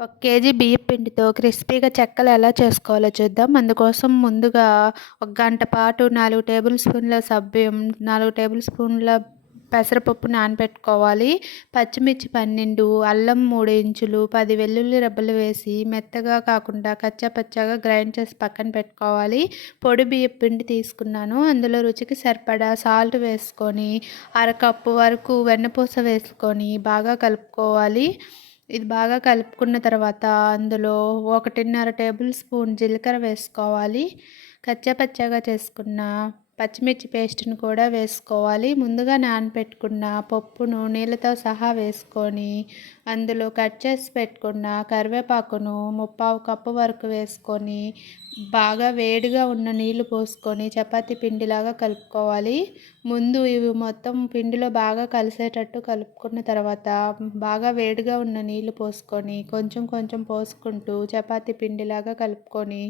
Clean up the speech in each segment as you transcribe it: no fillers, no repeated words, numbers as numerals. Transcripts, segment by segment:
ఒక కేజీ బియ్యపు పిండితో క్రిస్పీగా చెక్కలు ఎలా చేసుకోవాలో చూద్దాం. అందుకోసం ముందుగా ఒక గంట పాటు 4 టేబుల్ స్పూన్ల సబ్బియం, 4 టేబుల్ స్పూన్ల పెసరపప్పు నానబెట్టుకోవాలి. పచ్చిమిర్చి 12, అల్లం 3 ఇంచులు, 10 వెల్లుల్లి రెబ్బలు వేసి మెత్తగా కాకుండా కచ్చాపచ్చాగా గ్రైండ్ చేసి పక్కన పెట్టుకోవాలి. పొడి బియ్యపు పిండి తీసుకున్నాను. అందులో రుచికి సరిపడా సాల్ట్ వేసుకొని అరకప్పు వరకు వెన్నపూస వేసుకొని బాగా కలుపుకోవాలి. ఇది బాగా కలుపుకున్న తర్వాత అందులో 1.5 టేబుల్ స్పూన్ జీలకర్ర వేసుకోవాలి. కచ్చాపచ్చాగా చేసుకున్న పచ్చిమిర్చి పేస్ట్‌ని కూడా వేసుకోవాలి. ముందుగా నానబెట్టుకున్న పప్పును నీళ్ళతో సహా వేసుకొని అందులో కట్ చేసి పెట్టుకున్న కరివేపాకును 3/4 కప్పు వరకు వేసుకొని బాగా వేడిగా ఉన్న నీళ్లు పోసుకొని చపాతీ పిండిలాగా కలుపుకోవాలి. ముందు ఇవి మొత్తం పిండిలో బాగా కలిసేటట్టు కలుపుకున్న తర్వాత బాగా వేడిగా ఉన్న నీళ్లు పోసుకొని కొంచెం కొంచెం పోసుకుంటూ చపాతీ పిండిలాగా కలుపుకొని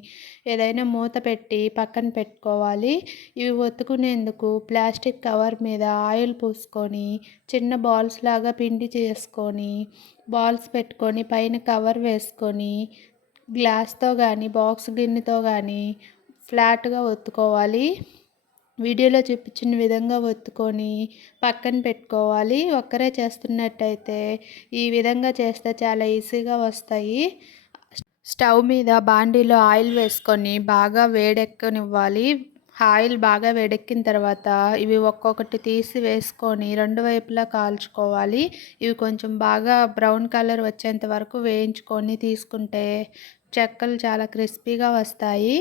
ఏదైనా మూత పెట్టి పక్కన పెట్టుకోవాలి. ఇవి ఒత్తుకునేందుకు ప్లాస్టిక్ కవర్ మీద ఆయిల్ పూసుకొని చిన్న బాల్స్ లాగా పిండి చేసుకొని బాల్స్ పెట్టుకొని పైన కవర్ వేసుకొని గ్లాస్‌తో గానీ, బాక్స్ గిన్నెతో గానీ ఫ్లాట్‌గా ఒత్తుకోవాలి. వీడియోలో చూపించిన విధంగా ఒత్తుకొని పక్కన పెట్టుకోవాలి. ఒక్కరే చేస్తున్నట్టయితే ఈ విధంగా చేస్తే చాలా ఈజీగా వస్తాయి. స్టవ్ మీద బాండీలో ఆయిల్ వేసుకొని బాగా వేడెక్కనివ్వాలి. ఆయిల్ బాగా వేడెక్కిన తర్వాత ఇవి ఒక్కొక్కటి తీసి వేసుకొని రెండు వైపులా కాల్చుకోవాలి. ఇవి కొంచెం బాగా బ్రౌన్ కలర్ వచ్చేంత వరకు వేయించుకొని తీసుకుంటే చెక్కలు చాలా క్రిస్పీగా వస్తాయి.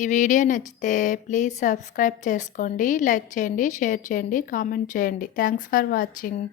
ఈ వీడియో నచ్చితే ప్లీజ్ సబ్స్క్రైబ్ చేసుకోండి, లైక్ చేయండి, షేర్ చేయండి, కామెంట్ చేయండి. Thanks for watching.